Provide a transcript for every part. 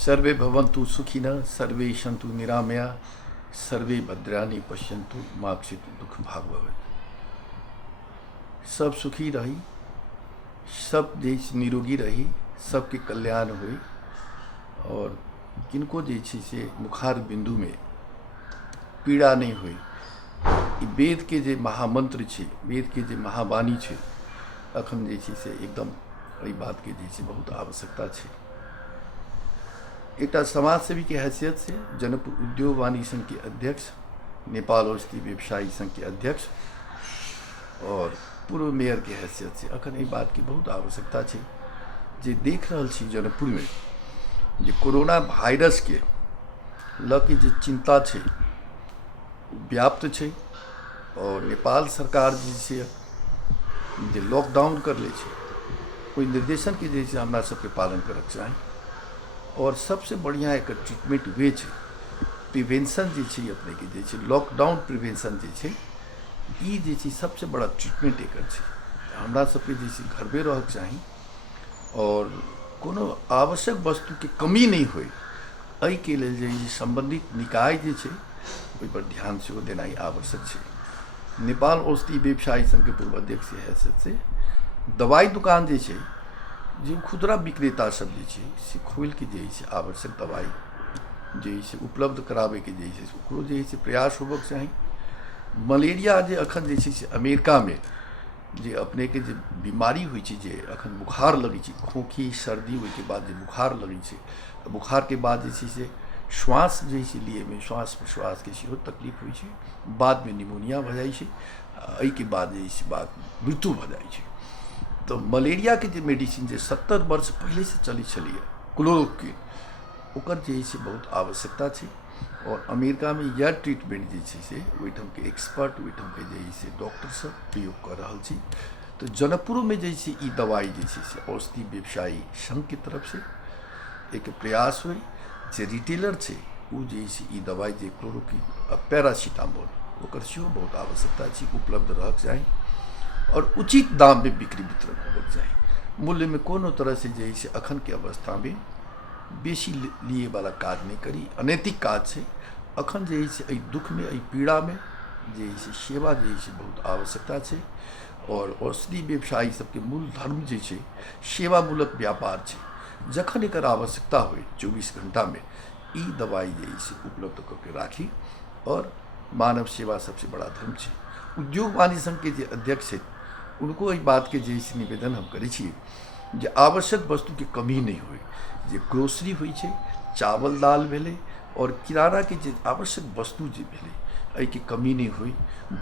Survey भवन्तु सुखिनः survey सन्तु निरामया सर्वे भद्राणि पश्यन्तु मा कश्चित् दुख भाग भवेत्। सब सुखी रही, सब देश निरोगी रही, सबके कल्याण हुए और किनको जे छै से मुखार बिंदु में पीड़ा नहीं हुई। वेद के जे महामंत्र छै, वेद के जे महावाणी छै, अखन जे छै से एकदम एहि बात के जे छै बहुत आवश्यकता छै। एक समाज सेवी के हैसियत से जनकपुर उद्योग वाणी संघ के अध्यक्ष, नेपाल औषधि व्यवसायी संघ के अध्यक्ष और पूर्व मेयर के हैसियत से अखन एहि बात की बहुत आवश्यकता छै जे देख रहल छी जनकपुर में जे कोरोना वायरस के लऽ के जे चिंता छै व्याप्त छै और नेपाल सरकार जे छै जे लॉकडाउन कर ले छै ओहि निर्देशन के जे छै हमरा सबके पालन करक चाही। और सबसे बढ़िया एक ट्रीटमेंट वे छै प्रिवेंशन जे छै अपने के जे छै लॉकडाउन प्रिवेंशन जे छै ई जे छै सबसे बड़ा ट्रीटमेंट एकर छै। हमरा सबके जे छै घरमे रहक चाही और कोनो आवश्यक वस्तु के कमी नहीं होय, एहि के लेल जे संबंधित निकाय जे छै ओहि पर ध्यान सेहो देनाइ आवश्यक छै। नेपाल औषधि व्यवसायी संघ के पूर्व अध्यक्ष हैसियत से दवाई दुकान जे छै जे खुदरा विक्रेता सब जे छै से खोल के जे छै आवश्यक दवाई जे छै उपलब्ध कराबे के जे छै ओकरो जे छै प्रयास होबक चाही। मलेरिया जे अखन जे छै से अमेरिका में जे अपने के जे बीमारी होइ छै जे अखन बुखार लगै छै, खोखी सर्दी होय के बाद जे बुखार लगै छै, बुखार के बाद जे छै से श्वास जे छै लिए में श्वास प्रश्वास के सेहो तकलीफ होइ छै, बाद में निमोनिया भऽ जाइ छै, एहि के बाद जे छै बात मृत्यु भऽ जाइ छै। तो मलेरिया के जे मेडिसिन जे 70 वर्ष पहले से चली छलिए क्लोरोक्विन ओकर जे छै बहुत आवश्यकता छै और अमेरिका में यह ट्रीटमेंट जे छै से ओहिठाम के एक्सपर्ट ओहिठाम के जे छै डॉक्टर सब प्रयोग कर रहल छी। तो जनकपुर में जे छै ई दवाई जे छै से औषधि व्यवसायी संघ के तरफ से एक प्रयास हुई जे रिटेलर छै ओ जे छै ई दवाई जे क्लोरोक्विन पैरासीटामोल ओकर सेहो बहुत आवश्यकता छै, उपलब्ध रहक चाही और उचित दाम में बिक्री वितरण होबक चाही। मूल्य में कोनो तरह से जे छै अखन के अवस्था में बेसी लिए वाला काज नहीं करी, अनैतिक काज छै। अखन जे छै एहि दुख में एहि पीड़ा में जे छै सेवा जे छै बहुत आवश्यकता छै और औषधि व्यवसायी सबके मूल धर्म जे छै सेवामूलक व्यापार छै। जखन एकर आवश्यकता हो 24 घंटा में ई दवाई जे छै उपलब्ध करके राखी और मानव सेवा सबसे बड़ा धर्म छै। उद्योग वाणी संघ के जे अध्यक्ष है उनको इस बात के जे निवेदन हम करै छी जे आवश्यक वस्तु के कमी नहीं हो, जे ग्रोसरी होइ छै, चावल दाल भेलै और किराना के जे आवश्यक वस्तु जे भेलै एहि के कमी नहीं हो।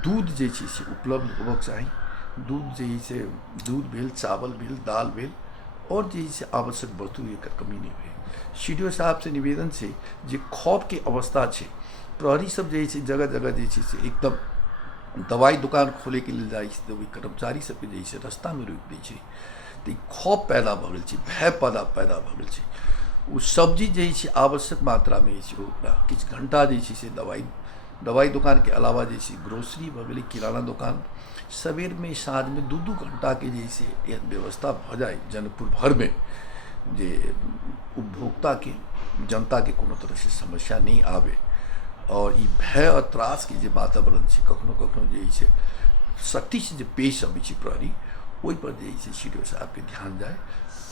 दूध जे छै से उपलब्ध होबक चाही, दूध जे छै दूध भेल, चावल भेल, दाल भेल और जे छै आवश्यक वस्तु एकर कमी नहीं हो। सीडीओ साहब से निवेदन छै जे खौफ के अवस्था छै, प्रहरी सब जे छै जगह जगह जे छै से एकदम दवाई दुकान खोले के लिए जाइ छै तो कर्मचारी सबके जे छै रास्ता में रोकि दै छै, तो खौफ पैदा भऽ गेल छै, भय पैदा भऽ गेल छै। ओ सब्जी जे छै आवश्यक मात्रा में जे छै किछु घंटा जे छै से दवाई दुकान के अलावा जे छै ग्रोसरी भऽ गेलै, किराना दुकान सवेर में साँझ में 2-2 घंटा के जे छै व्यवस्था भऽ जाए जनकपुर भर में जे उपभोक्ता के जनता के कोनो तरह से समस्या नहीं आवे और ई भय और त्रास के जे वातावरण छै कखनो कखनो जे छै सख्ती से जे पेश अबै छै प्रहरी ओहि पर जे छै सीडीओ साहब के ध्यान जाए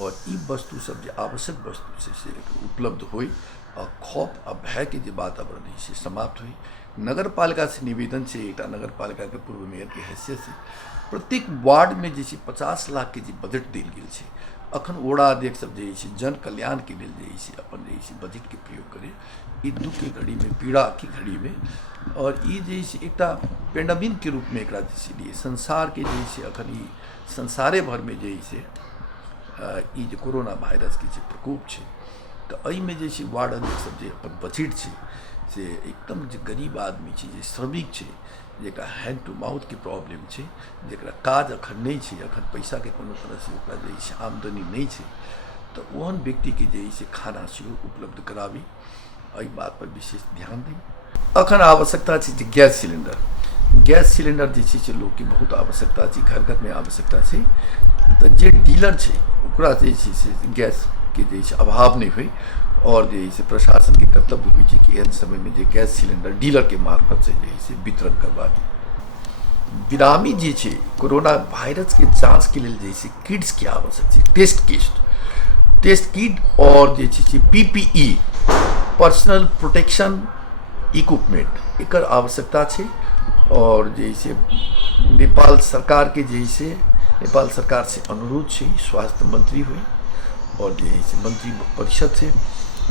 और ई वस्तु सब जे आवश्यक वस्तु छै से उपलब्ध होई और खौफ और भय के जे वातावरण है से समाप्त हुई। नगर पालिका से निवेदन छै, एक नगर पालिका के पूर्व मेयर के हैसियत से प्रत्येक वार्ड में जे छै 50 लाख के जे बजट देल गेल छै, अखन ओड़ा अध्यक्ष सब जे छै जन कल्याण के लेल जे छै अपन जे छै बजट के प्रयोग करे ई दुख के घड़ी में, पीड़ा की घड़ी में और ई जे छै एकटा पेंडेमिक के रूप में एकरा जे छै लिए संसार के जे छै अखन ई संसारे भर में जे छै ई जे कोरोना वायरस के जे प्रकोप छै तो एहि में जे छै वार्ड अध्यक्ष सब जे अपन बजट छै से एकदम जे गरीब आदमी छै जे श्रमिक छै जेकरा हैंड टू माउथ के प्रॉब्लम छै, जेकरा काज अखन नहीं छै, अखन पैसा के कोनो तरह से ओकरा जे छै आमदनी नहीं छै तो ओहन व्यक्ति के जे छै खाना सेहो उपलब्ध कराबी, एहि बात पर विशेष ध्यान दी। अखन आवश्यकता छै गैस सिलेंडर जे छै से लोग के बहुत आवश्यकता छै, घर घर में आवश्यकता छै। तो जे डीलर छै ओकरा जे छै से गैस के जे छै अभाव नहीं हुई और जे है से प्रशासन के कर्तव्य होइ छै कि एहन समय में जे गैस सिलेंडर डीलर के मार्फत से जे है से वितरण करवा दी। विरामी जे छै कोरोना वायरस के जांच के लेल जे से किट्स के आवश्यक छै, टेस्ट किट और जे छै पीपीई पर्सनल प्रोटेक्शन इक्विपमेंट एकर आवश्यकता छै। और जे से नेपाल सरकार के जे से नेपाल सरकार से अनुरोध छै स्वास्थ्य मंत्री हुए और जे से मंत्री परिषद से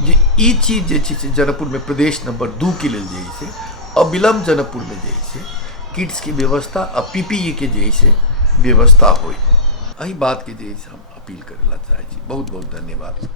जे ई चीज जे छै जनकपुर में प्रदेश नंबर 2 के लेल जे से अविलंब जनकपुर में जे से किट्स की व्यवस्था आ पीपीई के जे से व्यवस्था होई। एही बात के जे हम अपील करेला चाहे छी। बहुत बहुत धन्यवाद।